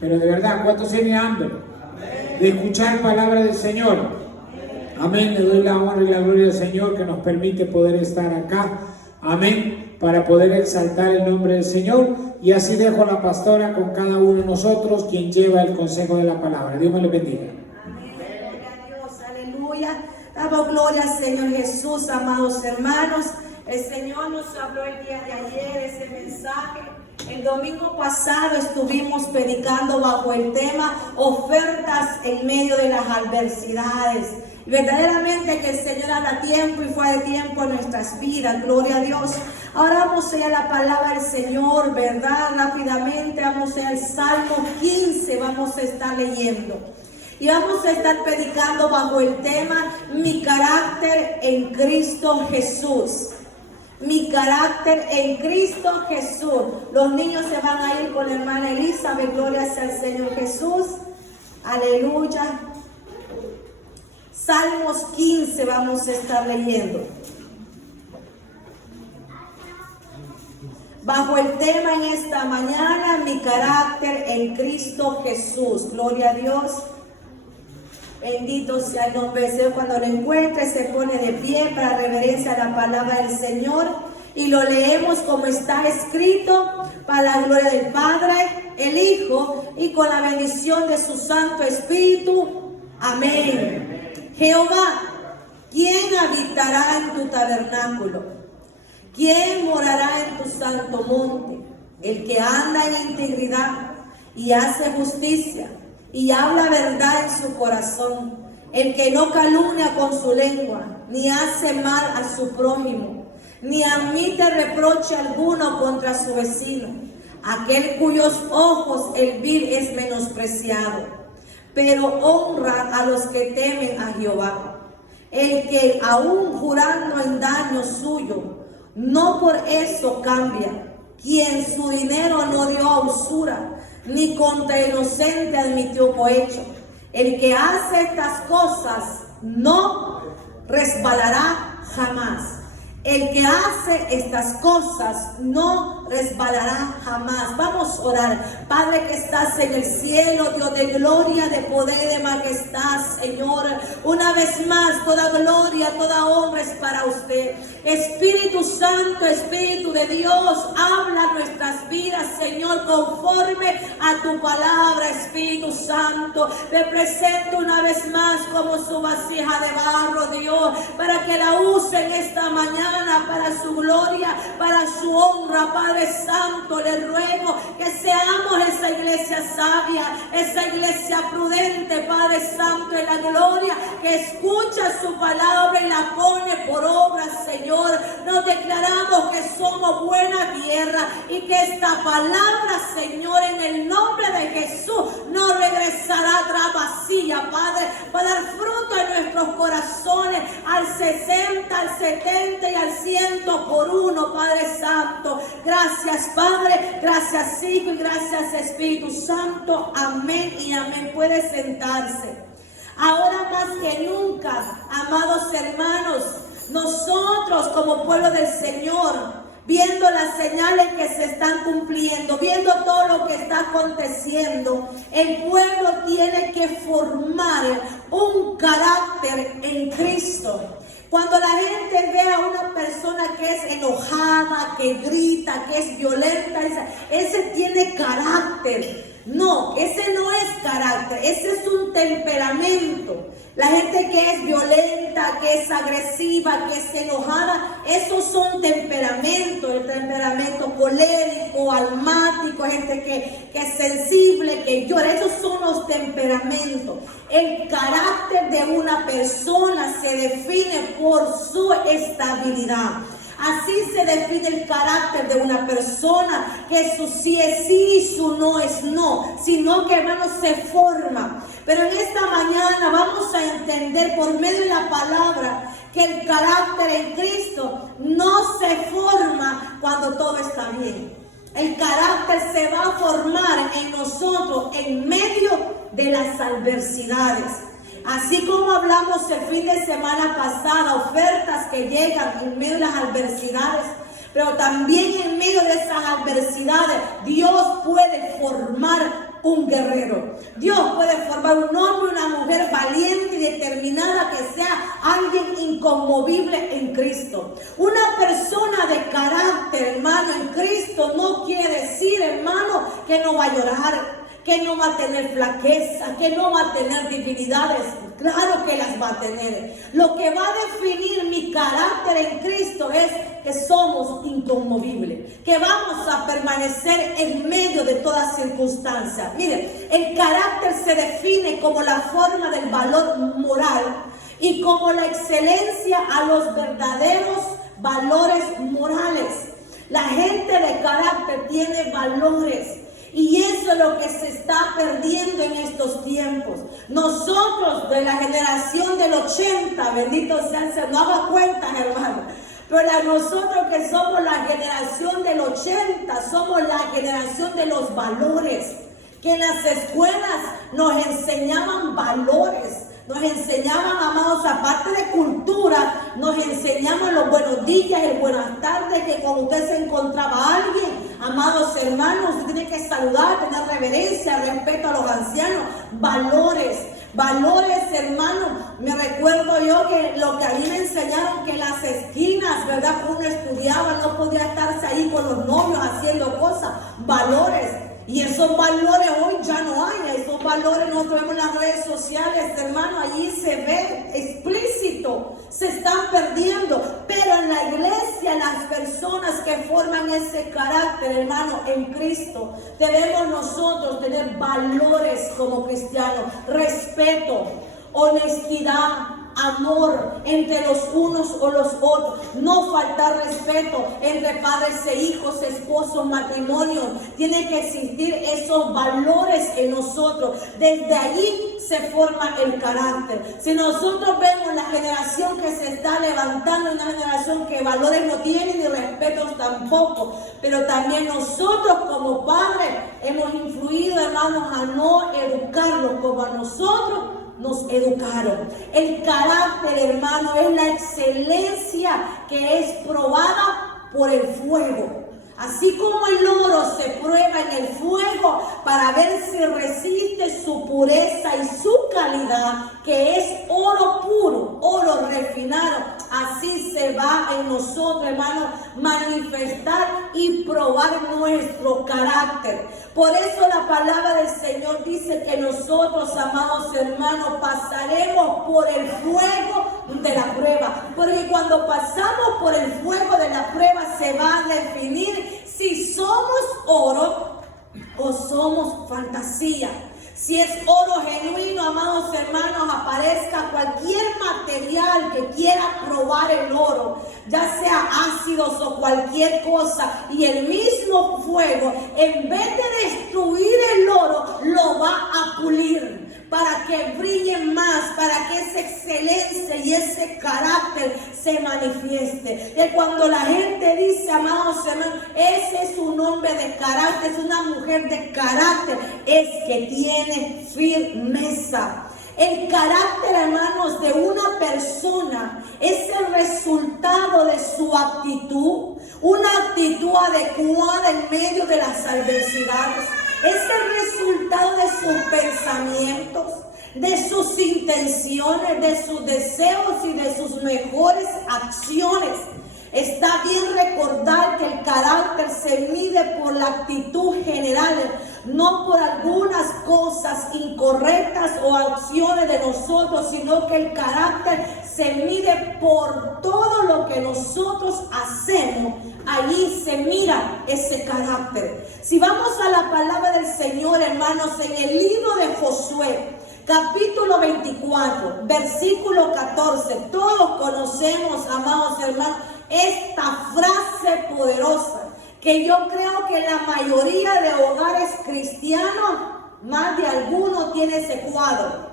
Pero de verdad, ¿cuántos tienen hambre de escuchar palabra del Señor? Amén. Le doy la honra y la gloria al Señor que nos permite poder estar acá. Amén. Para poder exaltar el nombre del Señor. Y así dejo a la pastora con cada uno de nosotros, quien lleva el consejo de la palabra. Dios me lo bendiga. Amén. Gloria a Dios. Aleluya. Damos gloria al Señor Jesús, amados hermanos. El Señor nos habló el día de ayer ese mensaje. El domingo pasado estuvimos predicando bajo el tema ofertas en medio de las adversidades. Y verdaderamente que el Señor haga tiempo y fue de tiempo en nuestras vidas. Gloria a Dios. Ahora vamos a ir a la palabra del Señor, ¿verdad? Rápidamente vamos a ir al Salmo 15, vamos a estar leyendo. Y vamos a estar predicando bajo el tema mi carácter en Cristo Jesús. Mi carácter en Cristo Jesús. Los niños se van a ir con la hermana Elizabeth. Gloria sea al Señor Jesús. Aleluya. Salmos 15 vamos a estar leyendo. Bajo el tema en esta mañana, mi carácter en Cristo Jesús. Gloria a Dios. Bendito sea el nombre del Señor. Cuando lo encuentre, se pone de pie para reverencia a la palabra del Señor. Y lo leemos como está escrito, para la gloria del Padre, el Hijo, y con la bendición de su Santo Espíritu. Amén. Jehová, ¿quién habitará en tu tabernáculo? ¿Quién morará en tu santo monte? El que anda en integridad y hace justicia y habla verdad en su corazón, el que no calumnia con su lengua, ni hace mal a su prójimo, ni admite reproche alguno contra su vecino, aquel cuyos ojos el vil es menospreciado, pero honra a los que temen a Jehová, el que aún jurando en daño suyo, no por eso cambia, quien su dinero no dio a usura, ni contra inocente admitió cohecho. El que hace estas cosas no resbalará jamás. El que hace estas cosas no resbalará jamás. Vamos a orar. Padre que estás en el cielo, Dios de gloria, de poder y de majestad, Señor. Una vez más, toda gloria, toda honra es para usted. Espíritu Santo, Espíritu de Dios, habla nuestras vidas, Señor, conforme a tu palabra, Espíritu Santo. Te presento una vez más como su vasija de barro, Dios, para que la use en esta mañana para su gloria, para su honra, Padre Santo. Le ruego que seamos esa iglesia sabia, esa iglesia prudente, Padre Santo, en la gloria, que escucha su palabra y la pone por obra, Señor. Nos declaramos que somos buena tierra y que esta palabra, Señor, en el nombre de Jesús, no regresará atrás vacía, Padre, para dar fruto en nuestros corazones al 60, al 70 y al 100 por uno, Padre Santo. Gracias, Padre, gracias, Hijo, y gracias, Espíritu Santo. Amén y amén. Puede sentarse. Ahora más que nunca, amados hermanos, nosotros como pueblo del Señor, viendo las señales que se están cumpliendo, viendo todo lo que está aconteciendo, el pueblo tiene que formar un carácter en Cristo. Cuando la gente ve a una persona que es enojada, que grita, que es violenta, ese tiene carácter. No, ese no es carácter, ese es un temperamento. La gente que es violenta, que es agresiva, que es enojada, esos son temperamentos. El temperamento colérico, almático, gente que es sensible, que llora, esos son los temperamentos. El carácter de una persona se define por su estabilidad. Así se define el carácter de una persona, que su sí es sí y su no es no, sino que, hermanos, se forma. Pero en esta mañana vamos a entender por medio de la palabra que el carácter en Cristo no se forma cuando todo está bien. El carácter se va a formar en nosotros en medio de las adversidades. Así como hablamos el fin de semana pasada, ofertas que llegan en medio de las adversidades, pero también en medio de esas adversidades Dios puede formar un guerrero. Dios puede formar un hombre, una mujer valiente y determinada que sea alguien inconmovible en Cristo. Una persona de carácter, hermano, en Cristo no quiere decir, hermano, que no va a llorar, que no va a tener flaqueza, que no va a tener debilidades. Claro que las va a tener. Lo que va a definir mi carácter en Cristo es que somos inconmovibles, que vamos a permanecer en medio de toda circunstancia. Mire, el carácter se define como la forma del valor moral y como la excelencia a los verdaderos valores morales. La gente de carácter tiene valores. Y eso es lo que se está perdiendo en estos tiempos. Nosotros de la generación del 80, bendito sea el Señor, no haga cuenta, hermano. Pero nosotros que somos la generación del 80, somos la generación de los valores. Que en las escuelas nos enseñaban valores. Nos enseñaban, amados, aparte de cultura, nos enseñaban los buenos días y buenas tardes, que cuando usted se encontraba a alguien, amados hermanos, usted tiene que saludar, tener reverencia, respeto a los ancianos, valores, hermano. Me recuerdo yo que lo que a mí me enseñaron, que en las esquinas, ¿verdad? Uno estudiaba, no podía estarse ahí con los novios haciendo cosas, valores. Y esos valores hoy ya no hay. Esos valores nosotros vemos en las redes sociales, hermano, allí se ve explícito, se están perdiendo. Pero en la iglesia, las personas que forman ese carácter, hermano, en Cristo, debemos nosotros tener valores como cristianos: respeto, honestidad, amor entre los unos o los otros, no faltar respeto entre padres e hijos, esposos, matrimonios. Tiene que existir esos valores en nosotros. Desde allí se forma el carácter. Si nosotros vemos la generación que se está levantando, una generación que valores no tiene ni respetos tampoco, pero también nosotros como padres hemos influido, hermanos, a no educarlos como a nosotros nos educaron. El carácter, hermano, es la excelencia que es probada por el fuego. Así como el oro se prueba en el fuego para ver si resiste su pureza y su calidad, que es oro puro, oro refinado, así se va en nosotros, hermano, manifestar y probar nuestro carácter. Por eso la palabra del Señor dice que nosotros, amados hermanos, pasaremos por el fuego de la prueba. Porque cuando pasamos por el fuego de la prueba se va a definir si somos oro o somos fantasía. Si es oro genuino, amados hermanos, aparezca cualquier material que quiera probar el oro, ya sea ácidos o cualquier cosa, y el mismo fuego, en vez de destruir el oro, lo va a pulir para que brille más, para que esa excelencia y ese carácter se manifieste. Y cuando la gente dice, amados hermanos, ese es un hombre de carácter, es una mujer de carácter, es que tiene firmeza. El carácter, hermanos, de una persona es el resultado de su actitud, una actitud adecuada en medio de las adversidades. Es el resultado de sus pensamientos, de sus intenciones, de sus deseos y de sus mejores acciones. Está bien recordar que el carácter se mide por la actitud general, no por algunas cosas incorrectas o acciones de nosotros, sino que el carácter se mide por todo lo que nosotros hacemos. Allí se mira ese carácter. Si vamos a la palabra del Señor, hermanos, en el libro de Josué, capítulo 24, versículo 14, todos conocemos, amados hermanos, esta frase poderosa, que yo creo que la mayoría de hogares cristianos, más de alguno tiene ese cuadro,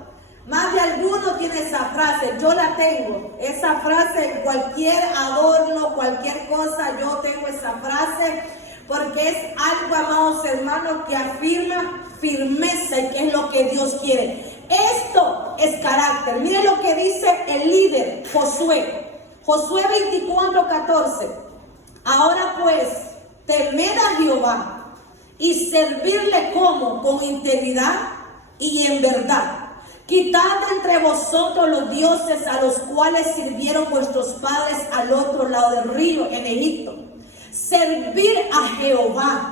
más de alguno tiene esa frase. Yo la tengo, esa frase, cualquier adorno, cualquier cosa, yo tengo esa frase, porque es algo, amados hermanos, que afirma firmeza y que es lo que Dios quiere. Esto es carácter. Miren lo que dice el líder Josué. Josué 24:14. Ahora pues, temed a Jehová y servirle como con integridad y en verdad. Quitad entre vosotros los dioses a los cuales sirvieron vuestros padres al otro lado del río en Egipto. Servir a Jehová.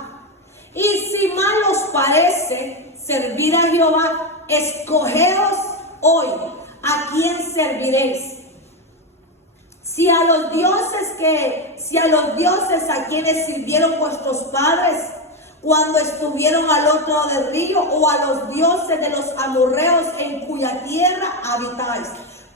Y si mal os parece servir a Jehová, escogeos hoy a quién serviréis. Si a los dioses a quienes sirvieron vuestros padres cuando estuvieron al otro lado del río, o a los dioses de los amorreos en cuya tierra habitáis.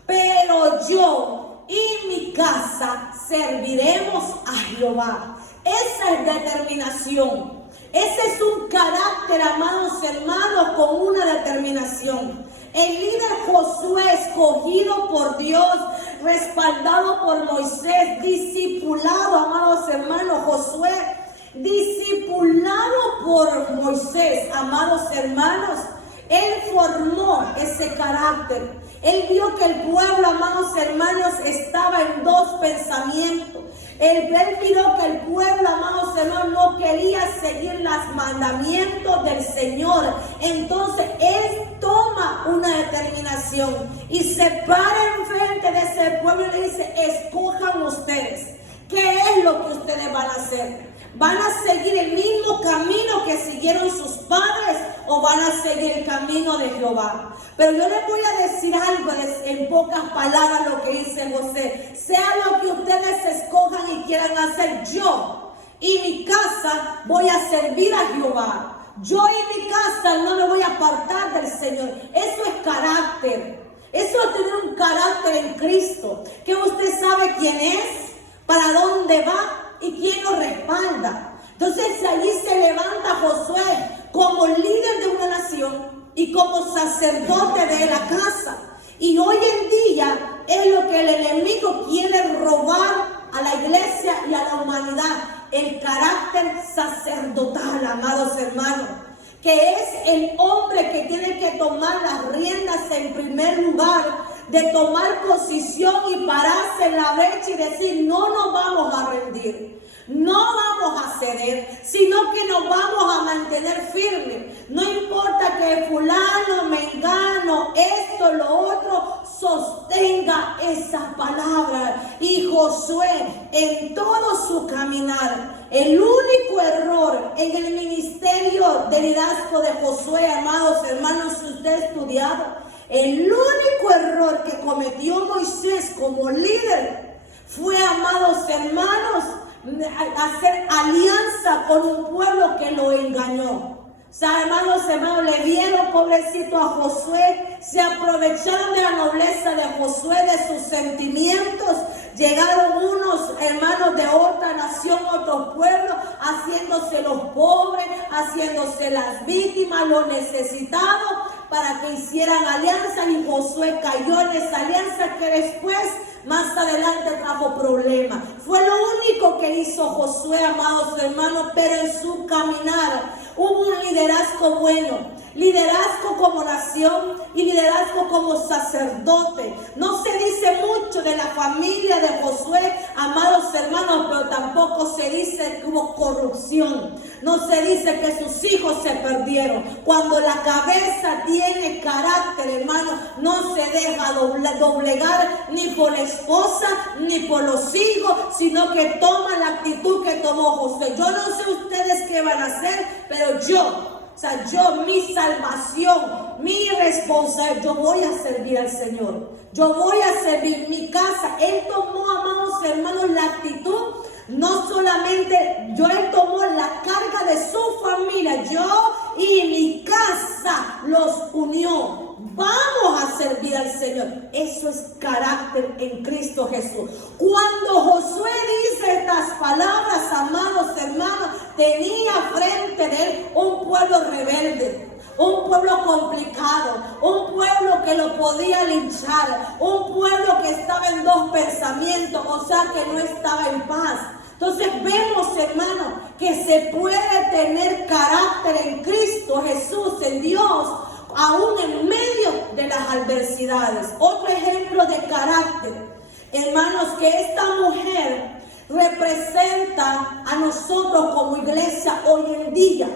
Pero yo y mi casa serviremos a Jehová. Esa es determinación. Ese es un carácter, amados hermanos, con una determinación. El líder Josué, escogido por Dios, respaldado por Moisés, discipulado, amados hermanos, Josué, discipulado por Moisés, amados hermanos, él formó ese carácter. Él vio que el pueblo, amados hermanos, estaba en dos pensamientos. Él miró que el pueblo, amados hermanos, no quería seguir los mandamientos del Señor. Entonces él toma una determinación y se para enfrente de ese pueblo y le dice: escojan ustedes, ¿qué es lo que ustedes van a hacer? ¿Van a seguir el mismo camino que siguieron sus padres o van a seguir el camino de Jehová? Pero yo les voy a decir algo en pocas palabras lo que dice José. Sea lo que ustedes escojan y quieran hacer, yo y mi casa voy a servir a Jehová. Yo y mi casa no me voy a apartar del Señor. Eso es carácter. Eso es tener un carácter en Cristo. Que usted sabe quién es, para dónde va y quién lo respalda. Entonces allí se levanta Josué como líder de una nación y como sacerdote de la casa. Y hoy en día es lo que el enemigo quiere robar a la iglesia y a la humanidad: el carácter sacerdotal, amados hermanos, que es el hombre que tiene que tomar las riendas en primer lugar, de tomar posición y pararse en la brecha y decir: no nos vamos a rendir, no vamos a ceder, sino que nos vamos a mantener firmes. No importa que fulano, mengano, esto, lo otro, sostenga esa palabra. Y Josué, en todo su caminar, el único error en el ministerio de liderazgo de Josué, amados hermanos, si usted ha estudiado, el único error que cometió Moisés como líder fue, amados hermanos, hacer alianza con un pueblo que lo engañó. O sea, hermanos, le dieron, pobrecito, a Josué, se aprovecharon de la nobleza de Josué, de sus sentimientos. Llegaron unos hermanos de otra nación, otros pueblos, haciéndose los pobres, haciéndose las víctimas, los necesitados, para que hicieran alianza, y Josué cayó en esa alianza que después, más adelante, trajo problemas. Fue lo único que hizo Josué, amados hermanos, pero en su caminar hubo un liderazgo bueno, liderazgo como nación y liderazgo como sacerdote. No se dice mucho de la familia de Josué, amados hermanos, pero tampoco se dice que hubo corrupción. No se dice que sus hijos se perdieron. Cuando la cabeza tiene carácter, hermano, no se deja doblegar ni por la esposa ni por los hijos, sino que toma la actitud que tomó Josué. Yo no sé ustedes qué van a hacer, pero yo, mi salvación, mi responsabilidad, yo voy a servir al Señor. Yo voy a servir mi casa. Él tomó, amados hermanos, la actitud. No solamente él tomó la carga de su familia, yo y mi casa los unió. Vamos a servir al Señor. Eso es carácter en Cristo Jesús. Cuando Josué dice estas palabras, amados hermanos, tenía frente de él un pueblo rebelde, un pueblo complicado, un pueblo que lo podía linchar, un pueblo que estaba en dos pensamientos, o sea que no estaba en paz. Entonces vemos, hermanos, que se puede tener carácter en Cristo Jesús, en Dios, aún en medio de las adversidades. Otro ejemplo de carácter, hermanos, que esta mujer representa a nosotros como iglesia hoy en día.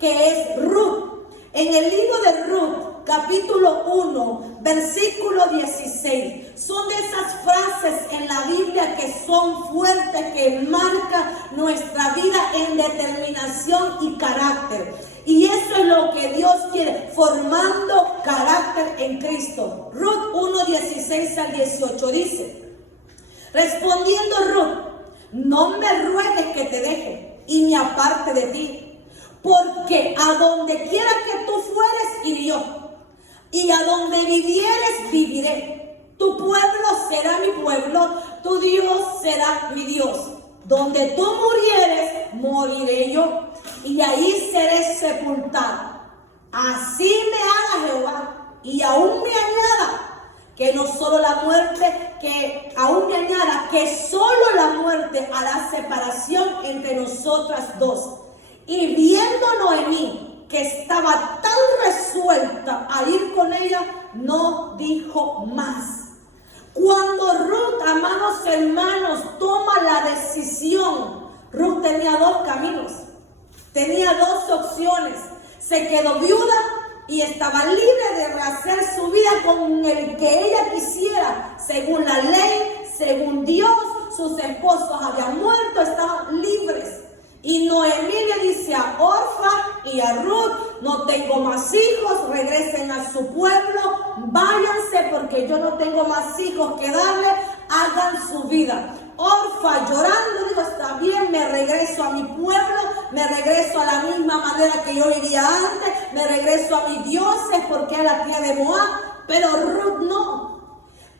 que es Ruth. En el libro de Ruth, capítulo 1, versículo 16. Son de esas frases en la Biblia que son fuertes, que marcan nuestra vida en determinación y carácter. Y eso es lo que Dios quiere, formando carácter en Cristo. Ruth 1, 16 al 18 dice: respondiendo Ruth, no me ruegues que te deje y me aparte de ti, porque a donde quiera que tú fueres, iré yo, y a donde vivieres, viviré. Tu pueblo será mi pueblo, tu Dios será mi Dios. Donde tú murieres, moriré yo, y ahí seré sepultado. Así me haga Jehová, y aún me añada, que no solo la muerte, que aún me añada, que solo la muerte hará separación entre nosotras dos. Y viendo Noemí que estaba tan resuelta a ir con ella, no dijo más. Cuando Ruth, amados hermanos, toma la decisión, Ruth tenía dos caminos, tenía dos opciones. Se quedó viuda y estaba libre de hacer su vida con el que ella quisiera, según la ley, según Dios. Sus esposos habían muerto, estaban libres. Y Noemí le dice a Orfa y a Ruth: no tengo más hijos, regresen a su pueblo, váyanse porque yo no tengo más hijos que darle, hagan su vida. Orfa, llorando, dijo: está bien, me regreso a mi pueblo, me regreso a la misma manera que yo vivía antes, me regreso a mis dioses porque era la tierra de Moab. Pero Ruth no.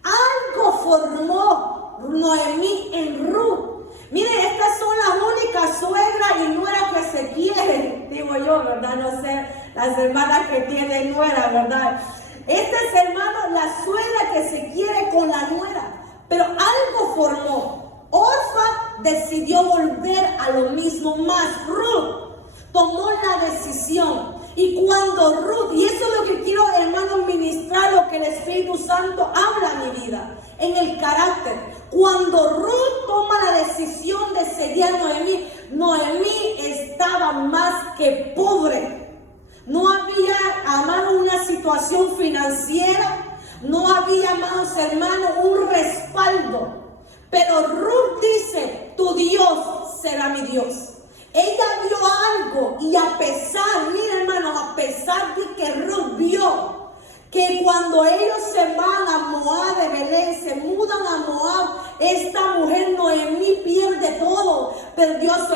Algo formó Noemí en Ruth. Miren, estas son las únicas suegras y nueras que se quieren, digo yo, ¿verdad? No sé, las hermanas que tienen nuera, ¿verdad? Estas hermanos, la suegra que se quiere con la nuera, pero algo formó. Orfa decidió volver a lo mismo, más Ruth tomó la decisión. Y cuando Ruth, y eso es lo que quiero, hermanos, ministrar, lo que el Espíritu Santo habla en mi vida, en el carácter. Cuando Ruth toma la decisión de seguir a Noemí, Noemí estaba más que pobre. No había, amados, una situación financiera, no había, amados hermanos, un respaldo. Pero Ruth dice: tu Dios será mi Dios. Ella vio algo, y a pesar, mira hermanos, a pesar de que Ruth vio que cuando ellos se van a Moab de Belén, se mudan a Moab, esta mujer Noemí pierde todo. Perdió a su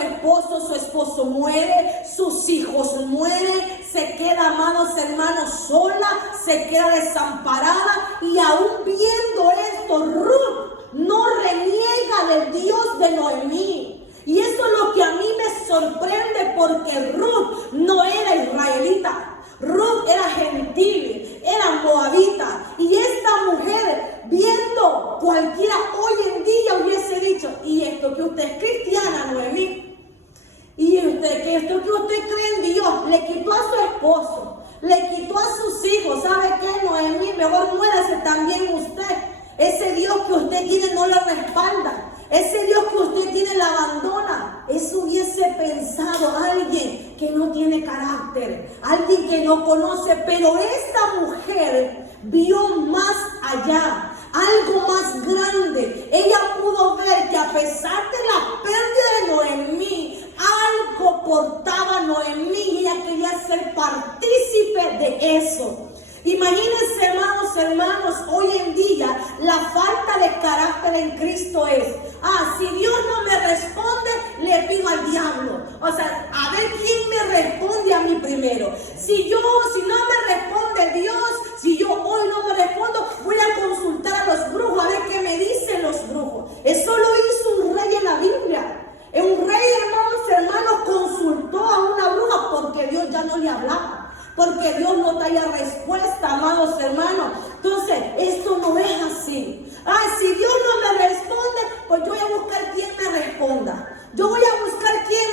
esposo muere, sus hijos mueren, se queda, amados hermanos, sola, se queda desamparada. Y aún viendo esto, Ruth no reniega del Dios de Noemí. Y eso es lo que a mí me sorprende, porque Ruth no era israelita. Ruth era gentil, era moabita. Y esta mujer, viendo, cualquiera hoy en día hubiese dicho: y esto que usted es cristiana, Noemí, y usted que esto que usted cree en Dios, le quitó a su esposo, le quitó a sus hijos. ¿Sabe qué, Noemí? Mejor muérase también usted. Ese Dios que usted tiene no la respalda. Ese Dios que usted tiene la abandona. Eso hubiese pensado alguien que no tiene carácter, alguien que no conoce. Pero esta mujer vio más allá, algo más grande. Ella pudo ver que a pesar de la pérdida de Noemí, algo portaba Noemí y ella quería ser partícipe de eso. Imagínense, hermanos, hoy en día la falta de carácter en Cristo es: si Dios no me responde, le pido al diablo. O sea, a ver quién me responde a mí primero. Si no me responde Dios, si yo hoy no me respondo, voy a consultar a los brujos, a ver qué me dicen los brujos. Eso lo hizo un rey en la Biblia. Un rey, hermanos, consultó a una bruja porque Dios ya no le hablaba. Porque Dios no traía respuesta, amados hermanos. Entonces, esto no es así. Si Dios no me responde, pues yo voy a buscar quién me responda. Yo voy a buscar quién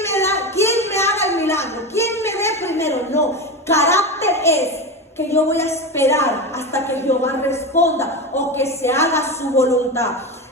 me haga el milagro, quién me dé primero. No, carácter es que yo voy a esperar hasta que Jehová responda o que se haga su voluntad.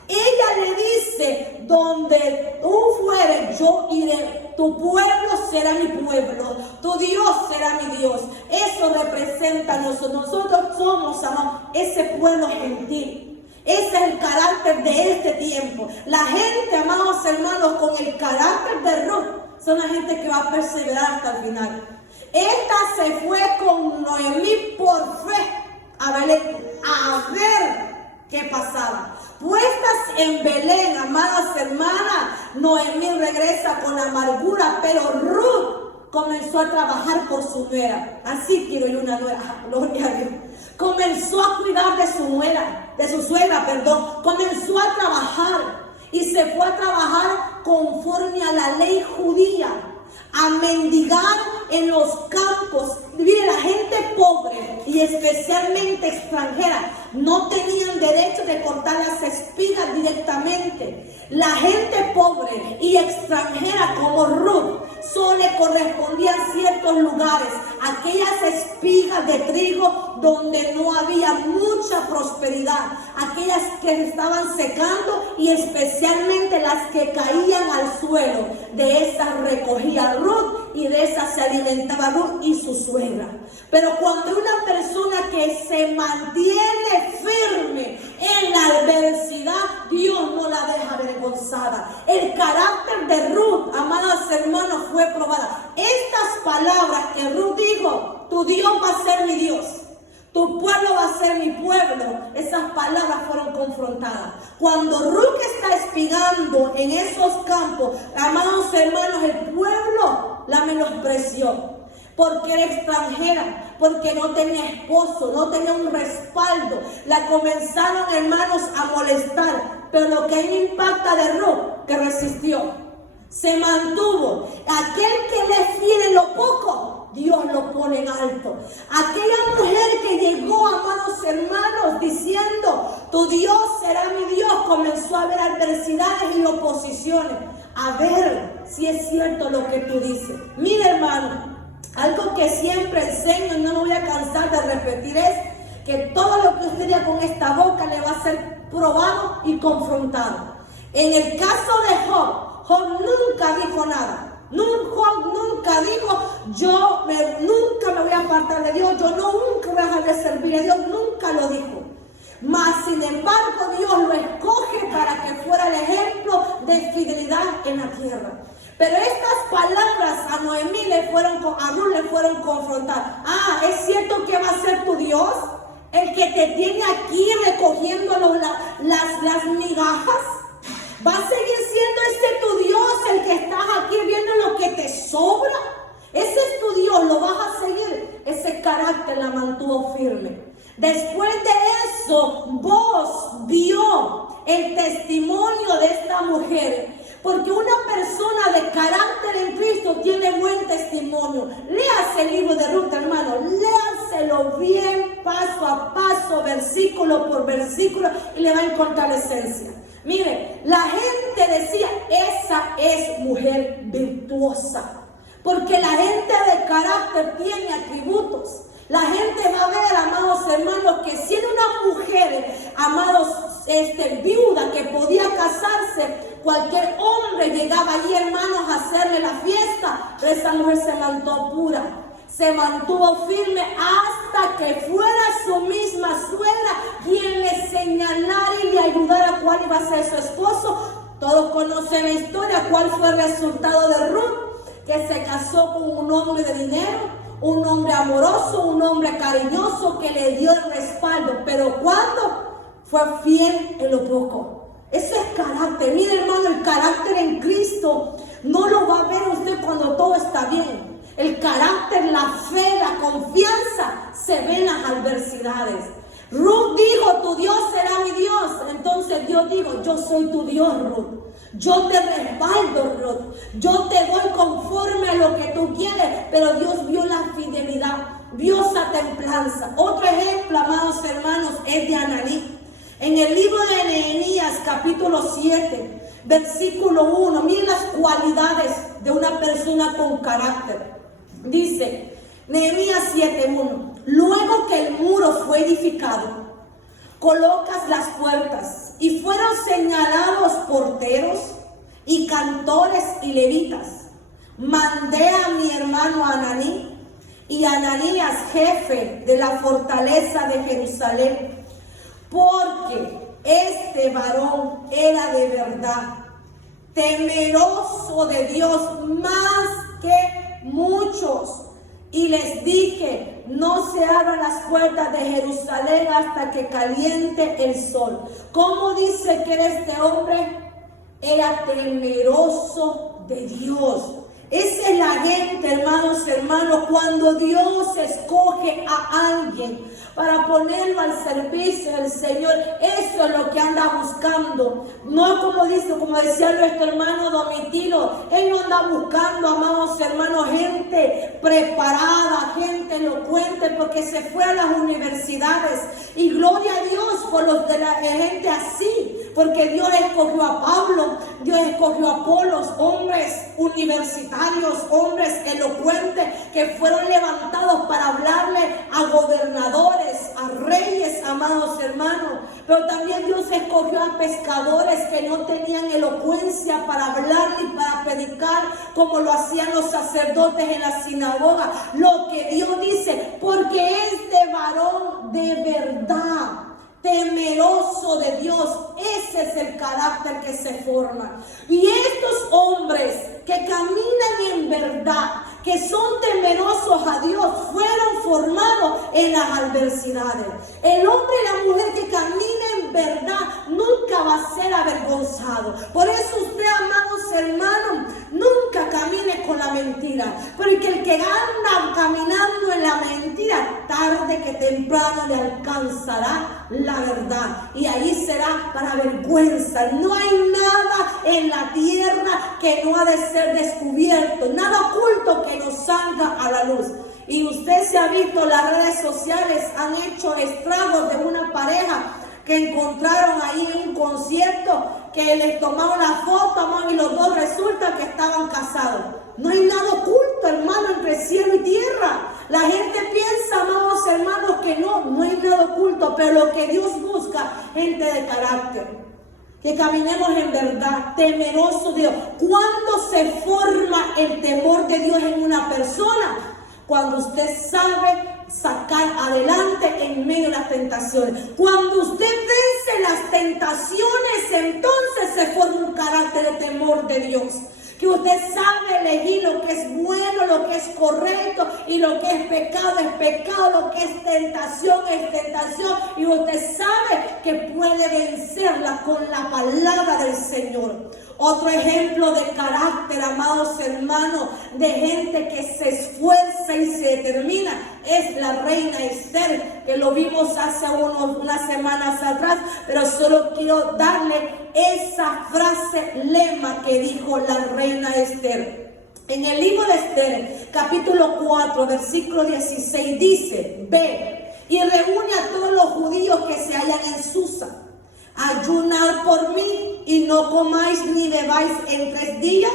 Ella le dice, donde tú fueres, yo iré. Tu pueblo será mi pueblo, tu Dios será mi Dios. Eso representa a nosotros. Nosotros somos, amados, ese pueblo gentil. Ese es el carácter de este tiempo. La gente, amados hermanos, con el carácter de Ruth, son la gente que va a perseverar hasta el final. Esta se fue con Noemí por fe a ver qué pasaba. Puestas en Belén, amadas hermanas, Noemí regresa con amargura, pero Ruth comenzó a trabajar por su nuera. Así quiero yo una nuera, gloria a Dios. Comenzó a cuidar de su nuera, de su suegra, perdón. Comenzó a trabajar y se fue a trabajar conforme a la ley judía, a mendigar en los campos. Mire, la gente pobre y especialmente extranjera no tenían derecho de cortar las espigas directamente. La gente pobre y extranjera como Ruth solo le correspondían ciertos lugares, aquellas espigas de trigo donde no había mucha prosperidad, aquellas que estaban secando y especialmente las que caían al suelo. De esas recogía Ruth y de esas se alimentaba Ruth y su suegra. Pero cuando una persona que se mantiene firme en la adversidad, Dios no la deja avergonzada. El carácter de Ruth, amadas hermanas, fue probada. Estas palabras que Ruth dijo, tu Dios va a ser mi Dios, tu pueblo va a ser mi pueblo, esas palabras fueron confrontadas. Cuando Ruth está espigando en esos campos, amados hermanos, el pueblo la menospreció. Porque era extranjera, porque no tenía esposo, no tenía un respaldo. La comenzaron, hermanos, a molestar. Pero lo que a mí me impacta de Ruth, que resistió, se mantuvo. Aquel que le fiel en lo poco, Dios lo pone en alto. Aquella mujer que llegó, amados hermanos, diciendo, tu Dios será mi Dios, comenzó a ver adversidades y oposiciones. A ver si es cierto lo que tú dices. Mira, hermano, algo que siempre enseño y no me voy a cansar de repetir es que todo lo que usted diga con esta boca le va a ser probado y confrontado. En el caso de Job, Job nunca dijo nada. Job nunca dijo, nunca me voy a apartar de Dios, yo nunca voy a dejar de servir a Dios, nunca lo dijo. Mas sin embargo Dios lo escoge para que fuera el ejemplo de fidelidad en la tierra. Pero estas palabras a Noemí a Ruth le fueron confrontadas. ¿Es cierto que va a ser tu Dios? El que te tiene aquí recogiendo las migajas. ¿Va a seguir siendo ese tu Dios, el que estás aquí viendo lo que te sobra? Ese es tu Dios, lo vas a seguir. Ese carácter la mantuvo firme. Después de eso, Boaz vio el testimonio de esta mujer. Porque una persona de carácter en Cristo tiene buen testimonio. Léase el libro de Ruth, hermano. Léaselo bien, paso a paso, versículo por versículo, y le va a encontrar la esencia. Mire, la gente decía, esa es mujer virtuosa. Porque la gente de carácter tiene atributos. La gente va a ver, amados hermanos, que si era una mujer, amados, viuda, que podía casarse, cualquier hombre llegaba allí, hermanos, a hacerle la fiesta. Pero esa mujer se mantuvo pura, se mantuvo firme hasta que fuera su misma suegra quien le señalara y le ayudara cuál iba a ser su esposo. Todos conocen la historia, cuál fue el resultado de Ruth, que se casó con un hombre de dinero, un hombre amoroso, un hombre cariñoso que le dio el respaldo. Pero cuando fue fiel en lo poco. Eso es carácter. Mire, hermano, el carácter en Cristo no lo va a ver usted cuando todo está bien. El carácter, la fe, la confianza se ve en las adversidades. Ruth dijo, tu Dios será mi Dios. Entonces Dios dijo, yo soy tu Dios, Ruth. Yo te respaldo, Ruth. Yo te doy conforme a lo que tú quieres. Pero Dios vio la fidelidad, vio esa templanza. Otro ejemplo, amados hermanos, es de Ananí. En el libro de Nehemías, capítulo 7, versículo 1, miren las cualidades de una persona con carácter. Dice, Nehemías 7:1, luego que el muro fue edificado, colocas las puertas. Y fueron señalados porteros y cantores y levitas. Mandé a mi hermano Ananí y Ananías, jefe de la fortaleza de Jerusalén, porque este varón era de verdad, temeroso de Dios más que muchos. Y les dije, no se abran las puertas de Jerusalén hasta que caliente el sol. ¿Cómo dice que era este hombre? Era temeroso de Dios. Esa es la gente, hermanos, cuando Dios escoge a alguien para ponerlo al servicio del Señor, eso es lo que anda buscando. No como decía nuestro hermano Domitilo, él no anda buscando, amados hermanos, gente preparada, gente elocuente, porque se fue a las universidades. Y gloria a Dios por los de la gente así, porque Dios escogió a Pablo, Dios escogió a Apolos, hombres universitarios, hombres elocuentes que fueron levantados para hablarle a gobernadores, a reyes, amados hermanos. Pero también Dios escogió a pescadores que no tenían elocuencia para hablar ni para predicar como lo hacían los sacerdotes en la sinagoga. Lo que Dios dice, porque este varón de verdad, temeroso de Dios, ese es el carácter que se forma. Y estos hombres que caminan en verdad, que son temerosos a Dios, fueron formados en las adversidades. El hombre y la mujer que camina en verdad nunca va a ser avergonzado. Por eso usted, amados hermanos, nunca camine con la mentira, porque el que anda caminando en la mentira, tarde que temprano le alcanzará la verdad, y ahí será para vergüenza. No hay nada en la tierra que no ha de ser descubierto, nada oculto que no salga a la luz. Y usted se ha visto, las redes sociales han hecho estragos de una pareja que encontraron ahí en un concierto, que les tomaron la foto, y los dos resulta que estaban casados. No hay nada oculto, hermano, entre cielo y tierra. La gente piensa, amados hermanos, que no hay nada oculto, pero lo que Dios busca, gente de carácter. Que caminemos en verdad, temeroso de Dios. ¿Cuándo se forma el temor de Dios en una persona? Cuando usted sabe sacar adelante en medio de las tentaciones. Cuando usted vence las tentaciones, entonces se forma un carácter de temor de Dios. Que usted sabe elegir lo que es bueno, lo que es correcto, y lo que es pecado, lo que es tentación, y usted sabe que puede vencerla con la palabra del Señor. Otro ejemplo de carácter, amados hermanos, de gente que se esfuerza y se determina, es la reina Esther, que lo vimos hace unas semanas atrás, pero solo quiero darle esa frase lema que dijo la reina Esther. En el libro de Esther, capítulo 4, versículo 16, dice: ve y reúne a todos los judíos que se hallan en Susa. Ayunad por mí y no comáis ni bebáis en 3 días,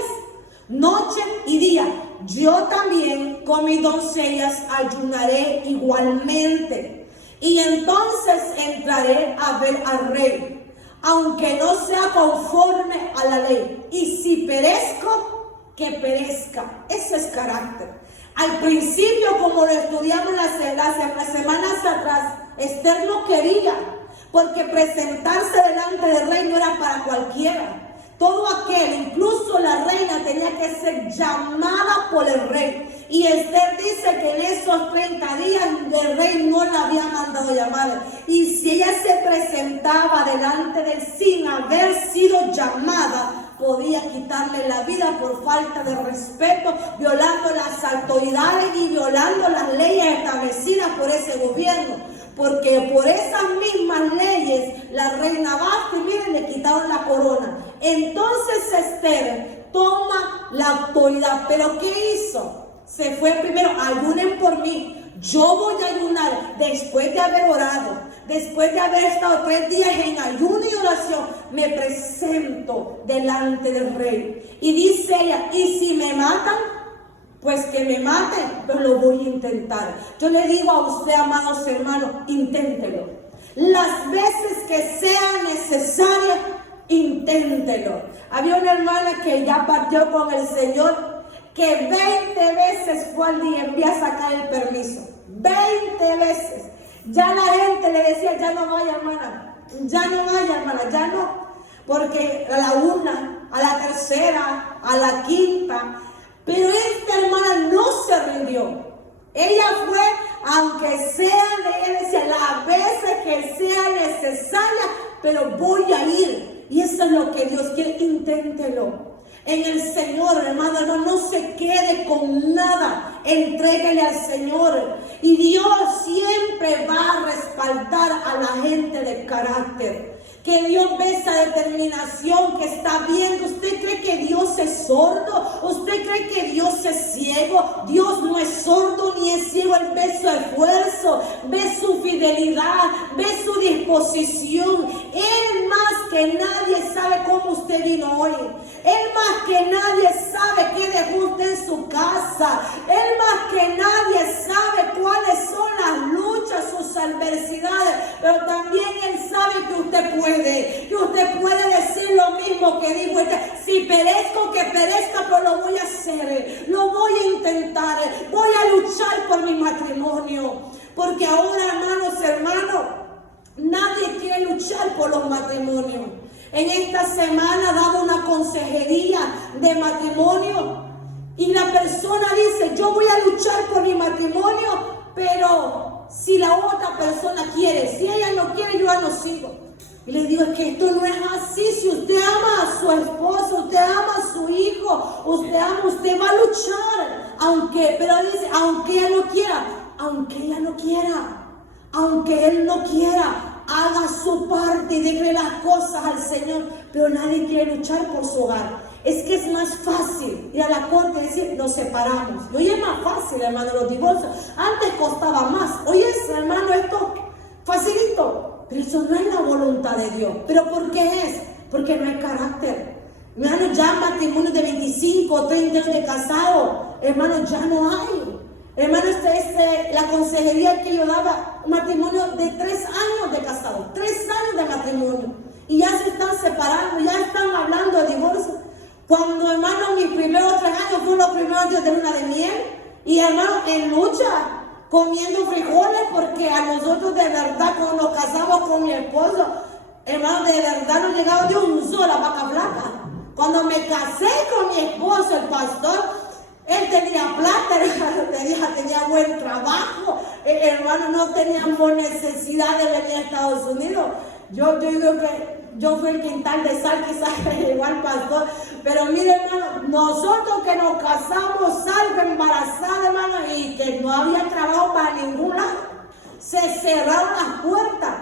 noche y día. Yo también con mis doncellas ayunaré igualmente. Y entonces entraré a ver al rey, aunque no sea conforme a la ley. Y si perezco, que perezca. Ese es carácter. Al principio, como lo estudiamos las semanas atrás, Esther no quería, porque presentarse delante del rey no era para cualquiera. Todo aquel, incluso la reina, tenía que ser llamada por el rey. Y Esther dice que en esos 30 días el rey no la había mandado llamar. Y si ella se presentaba delante de él sin haber sido llamada, podía quitarle la vida por falta de respeto, violando las autoridades y violando las leyes establecidas por ese gobierno. Porque por esas mismas leyes la reina Basti, miren, le quitaron la corona. Entonces Esther toma la autoridad. ¿Pero qué hizo? Se fue primero: ayunen por mí. Yo voy a ayunar después de haber orado, después de haber estado 3 días en ayuno y oración. Me presento delante del rey. Y dice ella: y si me matan, pues que me maten, pero lo voy a intentar. Yo le digo a usted, amados hermanos, inténtelo. Las veces que sea necesaria, inténtelo. Había una hermana que ya partió con el Señor, que 20 veces fue al DMV a sacar el permiso. 20 veces. Ya la gente le decía, ya no vaya hermana, ya no vaya hermana, ya no. Porque a la una, a la tercera, a la quinta. Pero esta hermana no se rindió. Ella fue, aunque sea, ella decía, las veces que sea necesaria, pero voy a ir. Y eso es lo que Dios quiere, inténtelo. En el Señor, hermano, no se quede con nada, entréguele al Señor. Y Dios siempre va a respaldar a la gente de carácter. Que Dios ve esa determinación que está viendo. ¿Usted cree que Dios es sordo? ¿Usted cree que Dios es ciego? Dios no es sordo ni es ciego. Él ve su esfuerzo, ve su fidelidad, ve su disposición. Él más que nadie sabe cómo usted vino hoy. Él más que nadie sabe qué dejó usted en su casa. Él más que nadie sabe cuáles son las luchas, sus adversidades. Pero también Él sabe que usted puede. Que usted puede decir lo mismo que dijo este: si perezco, que perezca, pero lo voy a hacer, lo voy a intentar, voy a luchar por mi matrimonio. Porque ahora, hermanos, nadie quiere luchar por los matrimonios. En esta semana daba una consejería de matrimonio y la persona dice: yo voy a luchar por mi matrimonio, pero si la otra persona quiere, si ella no quiere, yo ya no sigo. Y le digo, es que esto no es así. Si usted ama a su esposo, usted ama a su hijo, usted va a luchar. Pero dice, aunque ella no quiera, aunque él no quiera, haga su parte y déjele las cosas al Señor. Pero nadie quiere luchar por su hogar. Es que es más fácil ir a la corte y decir, nos separamos. Y hoy es más fácil, hermano, los divorcios. Antes costaba más. Hoy es, hermano, esto facilito. Pero eso no es la voluntad de Dios. ¿Pero por qué es? Porque no hay carácter. Hermano, ya matrimonios de 25 o 30 años de casado, hermano, ya no hay. Hermano, la consejería que yo daba, un matrimonio de 3 años de casado, 3 años de matrimonio. Y ya se están separando, ya están hablando de divorcio. Cuando, hermano, mis primeros 3 años fueron los primeros años de luna de miel. Y, hermano, en lucha, comiendo frijoles, porque a nosotros de verdad, cuando nos casamos con mi esposo, hermano, de verdad nos llegaba de un solo la vaca flaca. Cuando me casé con mi esposo, el pastor, él tenía plata, tenía buen trabajo, hermano, no teníamos necesidad de venir a Estados Unidos. Yo digo que yo fui el quintal de sal, quizás llegó al pastor, pero mire, hermano, nosotros que nos casamos, salvo embarazada, hermano, y que no había trabajo para ningún lado, se cerraron las puertas.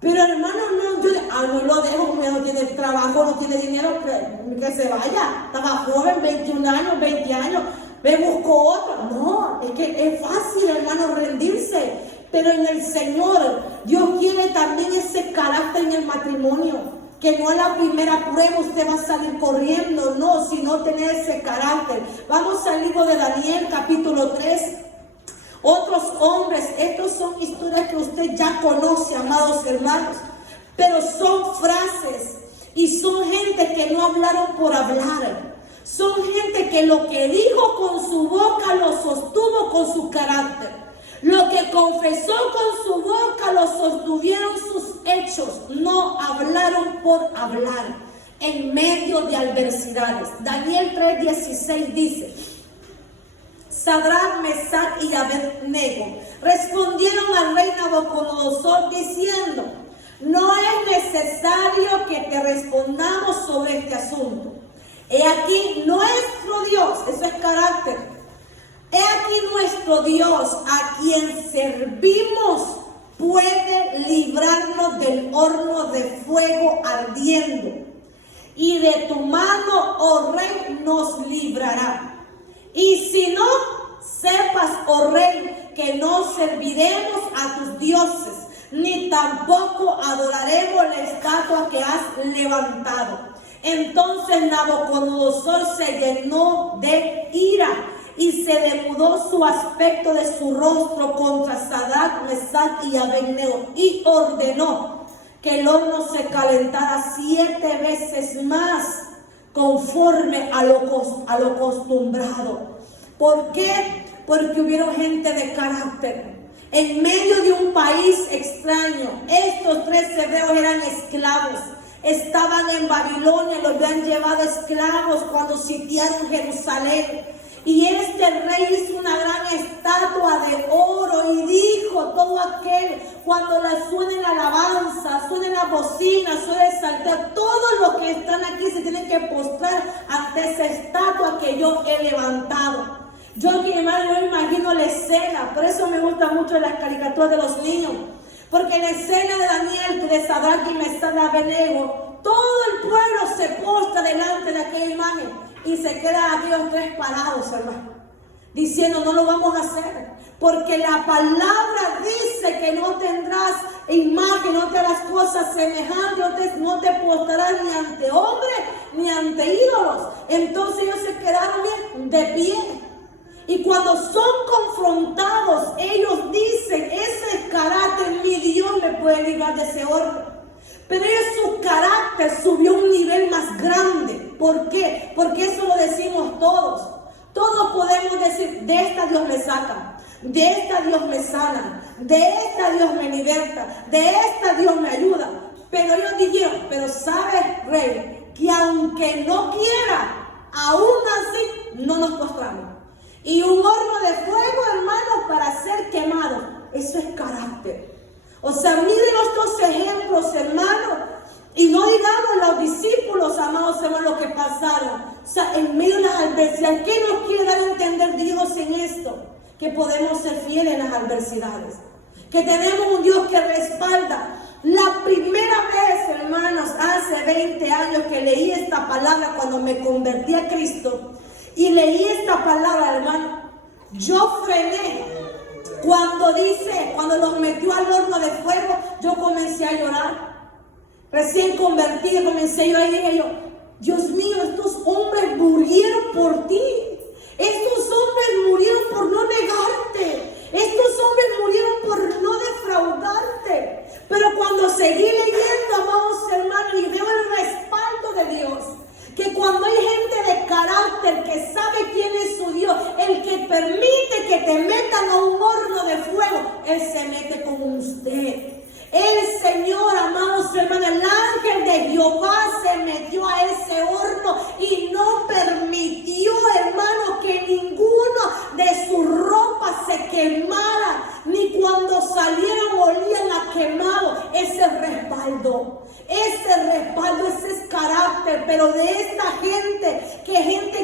Pero, hermano, no lo dejo, no tiene trabajo, no tiene dinero, que se vaya. Estaba joven, 21 años, 20 años, me busco otro. No, es que es fácil, hermano, rendirse. Pero en el Señor, Dios quiere también ese carácter en el matrimonio. Que no a la primera prueba usted va a salir corriendo, no, sino tener ese carácter. Vamos al libro de Daniel, capítulo 3. Otros hombres, estos son historias que usted ya conoce, amados hermanos. Pero son frases y son gente que no hablaron por hablar. Son gente que lo que dijo con su boca lo sostuvo con su carácter. Lo que confesó con su boca lo sostuvieron sus hechos. No hablaron por hablar en medio de adversidades. Daniel 3:16 dice: Sadrach, Mesach y Abednego respondieron al rey Nabucodonosor diciendo: no es necesario que te respondamos sobre este asunto. He aquí nuestro Dios, eso es carácter. He aquí nuestro Dios, a quien servimos, puede librarnos del horno de fuego ardiendo. Y de tu mano, oh rey, nos librará. Y si no, sepas, oh rey, que no serviremos a tus dioses, ni tampoco adoraremos la estatua que has levantado. Entonces Nabucodonosor se llenó de ira y se demudó su aspecto de su rostro contra Sadrach, Mesach y Abednego, y ordenó que el horno se calentara 7 veces más conforme a lo acostumbrado. ¿Por qué? Porque hubieron gente de carácter. En medio de un país extraño, estos 3 hebreos eran esclavos. Estaban en Babilonia, los habían llevado esclavos cuando sitiaron Jerusalén. Y este rey hizo una gran estatua de oro y dijo: todo aquel, cuando la suene la alabanza, suene la bocina, suene el saltar, todos los que están aquí se tienen que postrar ante esa estatua que yo he levantado. Yo me imagino la escena, por eso me gusta mucho las caricaturas de los niños, porque en la escena de Daniel, de Sadrach y Mesach y Abednego, todo el pueblo se postra delante de aquella imagen y se quedan aquellos 3 parados, hermano, diciendo: no lo vamos a hacer, porque la palabra dice que no tendrás imagen, no te harás cosas semejantes, no te postrarás ni ante hombres ni ante ídolos. Entonces ellos se quedaron bien de pie. Y cuando son confrontados, ellos dicen: ese carácter, mi Dios me puede librar de ese horno. Pero su carácter subió a un nivel más grande. ¿Por qué? Porque eso lo decimos todos. Todos podemos decir: de esta Dios me saca, de esta Dios me sana, de esta Dios me liberta, de esta Dios me ayuda. Pero ellos dijeron: pero sabes, Rey, que aunque no quiera, aún así no nos postramos. Y un horno de fuego, hermanos, para ser quemado. Eso es carácter. O sea, miren estos ejemplos, hermanos. Y no digamos los discípulos, amados hermanos, que pasaron. O sea, en medio de las adversidades. ¿Qué nos quiere dar a entender Dios en esto? Que podemos ser fieles en las adversidades. Que tenemos un Dios que respalda. La primera vez, hermanos, hace 20 años que leí esta palabra cuando me convertí a Cristo. Y leí esta palabra, hermano, yo frené. Cuando los metió al horno de fuego, yo comencé a llorar. Recién convertida, comencé yo, y dije yo: Dios mío, estos hombres murieron por ti. Estos hombres murieron por no negarte. Estos hombres murieron por no defraudarte. Pero cuando seguí leyendo, amados hermanos, y veo el respaldo de Dios, que cuando hay gente de carácter que sabe quién es su Dios, el que permite que te metan a un horno de fuego, Él se mete con usted. El Señor, amados hermanos, el ángel de Jehová se metió a ese horno y no permitió, hermanos, que ninguno de sus ropas se quemara, ni cuando salieron olían a quemado. Ese respaldo, ese es carácter. Pero de esta gente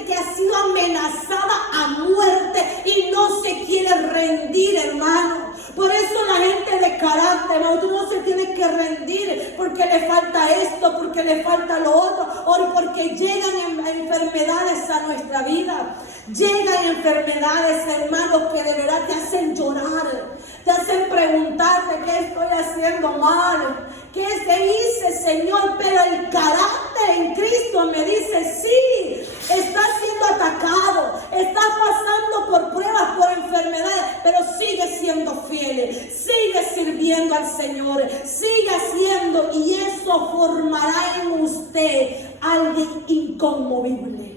que ha sido amenazada a muerte y no se quiere rendir, hermano. Por eso la gente de carácter, hermano, tú no se tiene que rendir porque le falta esto, porque le falta lo otro, o porque llegan enfermedades a nuestra vida. Llegan enfermedades, hermanos, que de verdad te hacen llorar, te hacen preguntarte: ¿qué estoy haciendo mal? ¿Qué se hice, Señor? Pero el carácter en Cristo me dice: sí, estás siendo atacado, estás pasando por pruebas, por enfermedades, pero sigue siendo fiel, sigue sirviendo al Señor, sigue haciendo, y eso formará en usted alguien inconmovible.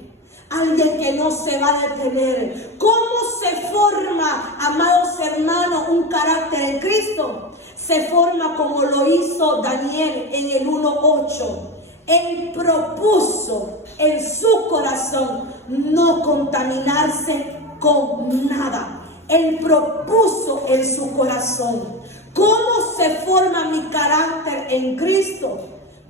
Alguien que no se va a detener. ¿Cómo se forma, amados hermanos, un carácter en Cristo? Se forma como lo hizo Daniel en el 1:8. Él propuso en su corazón no contaminarse con nada. Él propuso en su corazón. ¿Cómo se forma mi carácter en Cristo?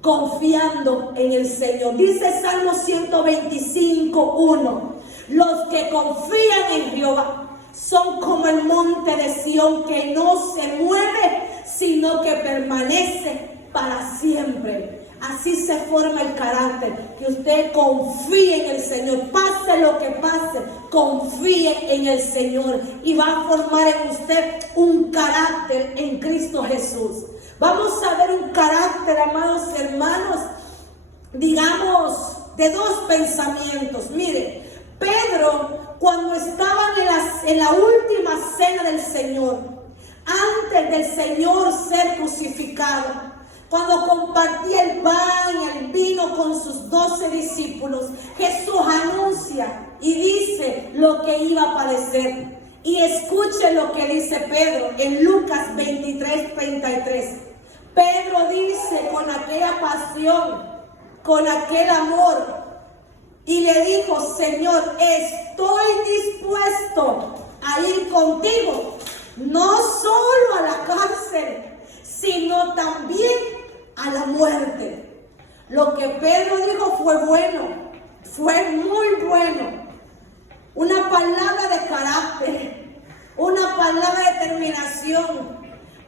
Confiando en el Señor. Dice Salmo 125:1: los que confían en Jehová son como el monte de Sión, que no se mueve, sino que permanece para siempre. Así se forma el carácter, que usted confíe en el Señor, pase lo que pase, confíe en el Señor, y va a formar en usted un carácter en Cristo Jesús. Vamos a ver un carácter, amados hermanos, digamos, de 2 pensamientos. Mire, Pedro cuando estaban en la última cena del Señor, antes del Señor ser crucificado, cuando compartía el pan y el vino con sus 12 discípulos, Jesús anuncia y dice lo que iba a padecer. Y escuche lo que dice Pedro en Lucas 23:33. Pedro dice con aquella pasión, con aquel amor, y le dijo: Señor, estoy dispuesto a ir contigo, no solo a la cárcel, sino también a la muerte. Lo que Pedro dijo fue bueno, fue muy bueno. Una palabra de carácter, una palabra de determinación.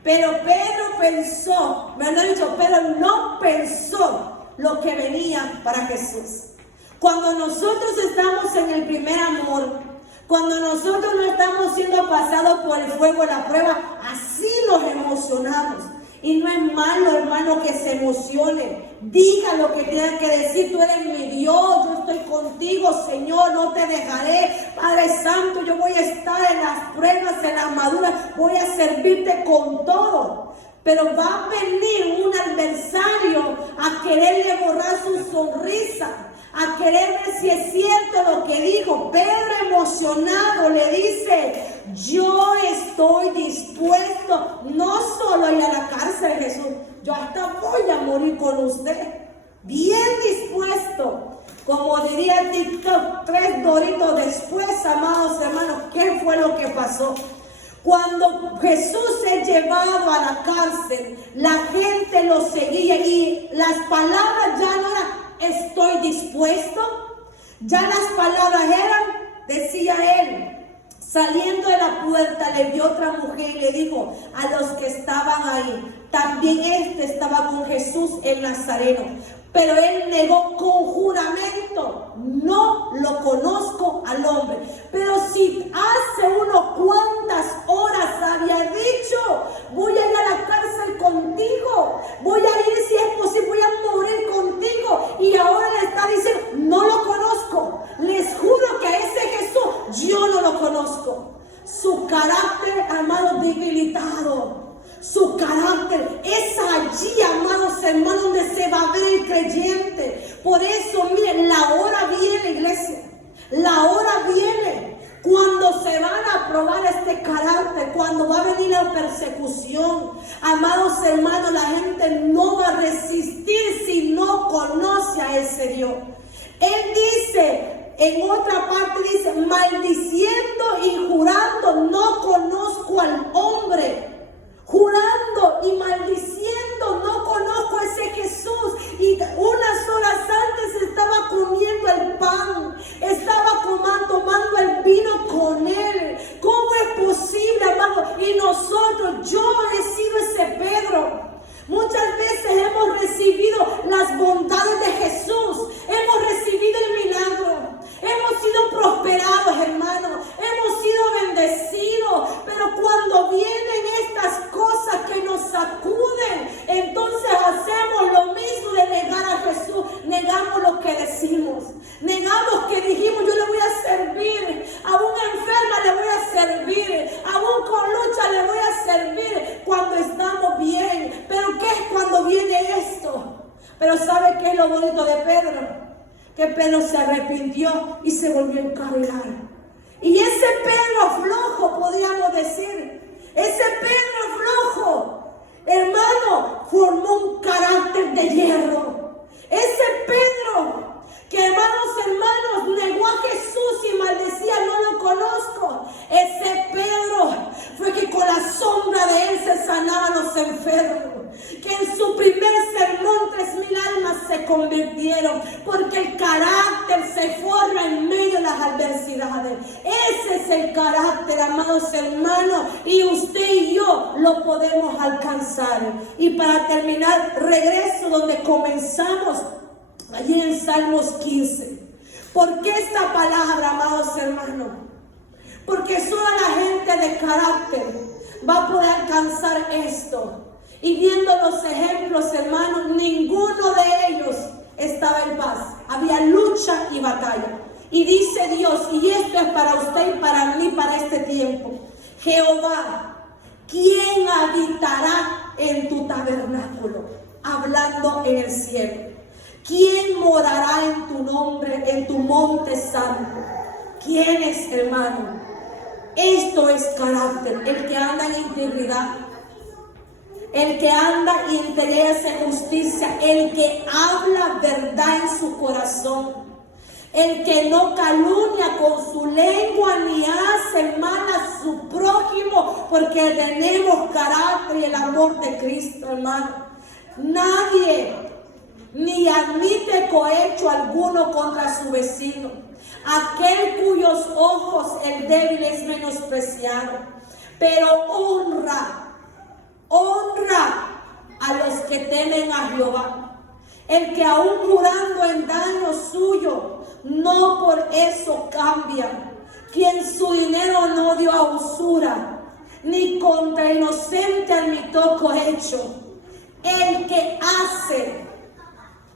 Pero Pedro pensó, me lo he dicho, Pedro no pensó lo que venía para Jesús. Cuando nosotros estamos en el primer amor, cuando nosotros no estamos siendo pasados por el fuego de la prueba, así nos emocionamos. Y no es malo, hermano, que se emocione. Diga lo que tenga que decir. Tú eres mi Dios, yo estoy contigo, Señor, no te dejaré. Padre Santo, yo voy a estar en las pruebas, en la armadura, voy a servirte con todo. Pero va a venir un adversario a quererle borrar su sonrisa, a querer ver si es cierto lo que dijo. Pedro, emocionado, le dice: yo estoy dispuesto no solo a ir a la cárcel, Jesús, yo hasta voy a morir con usted. Bien dispuesto. Como diría TikTok, 3 doritos después, amados hermanos, ¿qué fue lo que pasó? Cuando Jesús es llevado a la cárcel, la gente lo seguía y las palabras ya no eran estoy dispuesto, ya las palabras eran, decía él, saliendo de la puerta le vio otra mujer y le dijo a los que estaban ahí, también estaba con Jesús el Nazareno. Pero él negó con juramento: no lo conozco al hombre. Pero si hace unas cuantas horas había dicho: voy a ir a la cárcel contigo, voy a ir si es posible, voy a morir contigo, y ahora le está diciendo: no lo conozco. Les juro que a ese Jesús yo no lo conozco. Su carácter, amado, debilitado. Su carácter es allí, amados hermanos, donde se va a ver el creyente. Por eso, miren, la hora viene, iglesia. La hora viene cuando se van a probar este carácter, cuando va a venir la persecución. Amados hermanos, la gente no va a resistir si no conoce a ese Dios. Él dice, en otra parte dice, maldiciendo y jurando, no conozco al hombre. Jurando y maldiciendo, no conozco a ese Jesús. Y unas horas antes estaba comiendo el pan, estaba tomando el vino con él. ¿Cómo es posible, amado? Y nosotros, yo he sido ese Pedro. Muchas veces hemos recibido las bondades de Jesús, hemos recibido el milagro, hemos sido prosperados, hermanos, hemos sido bendecidos, pero cuando vienen estas cosas que nos sacuden, entonces hacemos lo mismo de negar a Jesús, negamos lo que decimos, negamos que dijimos: yo le voy a servir, a una enferma le voy a servir, aún con lucha le voy a servir, cuando estamos bien. Pero ¿qué es cuando viene esto? Pero ¿sabe qué es lo bonito de Pedro? Que Pedro se arrepintió y se volvió a encarrilar. Y ese Pedro flojo, podríamos decir, ese Pedro flojo, hermano, formó un carácter de hierro. Ese Pedro que, hermanos, negó a Jesús y maldecía: no lo conozco. Ese Pedro fue que con la sombra de él se sanaban los enfermos. Que en su primer sermón 3,000 almas se convirtieron, porque el carácter se forma en medio de las adversidades. Ese es el carácter, amados hermanos, y usted y yo lo podemos alcanzar. Y para terminar, regreso donde comenzamos, allí en Salmos 15. ¿Por qué esta palabra, amados hermanos? Porque solo la gente de carácter va a poder alcanzar esto. Y viendo los ejemplos, hermanos, ninguno de ellos estaba en paz. Había lucha y batalla. Y dice Dios, y esto es para usted y para mí, para este tiempo: Jehová, ¿quién habitará en tu tabernáculo? Hablando en el cielo. ¿Quién morará en tu nombre, en tu monte santo? ¿Quién es, hermano? Esto es carácter, el que anda en integridad, el que anda y interesa justicia, el que habla verdad en su corazón, el que no calumnia con su lengua ni hace mal a su prójimo, porque tenemos carácter y el amor de Cristo, hermano. Nadie ni admite cohecho alguno contra su vecino. Aquel cuyos ojos el débil es menospreciado, pero honra a los que temen a Jehová. El que aún jurando en daño suyo, no por eso cambia. Quien su dinero no dio a usura, ni contra inocente admitió cohecho. El que hace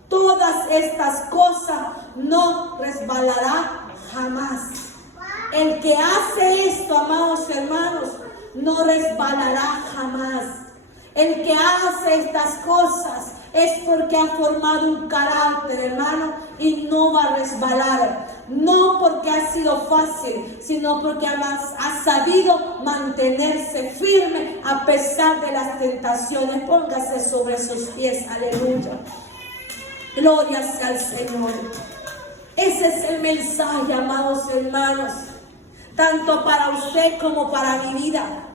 todas estas cosas no resbalará jamás. El que hace esto, amados hermanos, no resbalará jamás. El que hace estas cosas es porque ha formado un carácter, hermano, y no va a resbalar. No porque ha sido fácil, sino porque ha sabido mantenerse firme a pesar de las tentaciones. Póngase sobre sus pies, aleluya. Gloria sea al Señor. Ese es el mensaje, amados hermanos, tanto para usted como para mi vida.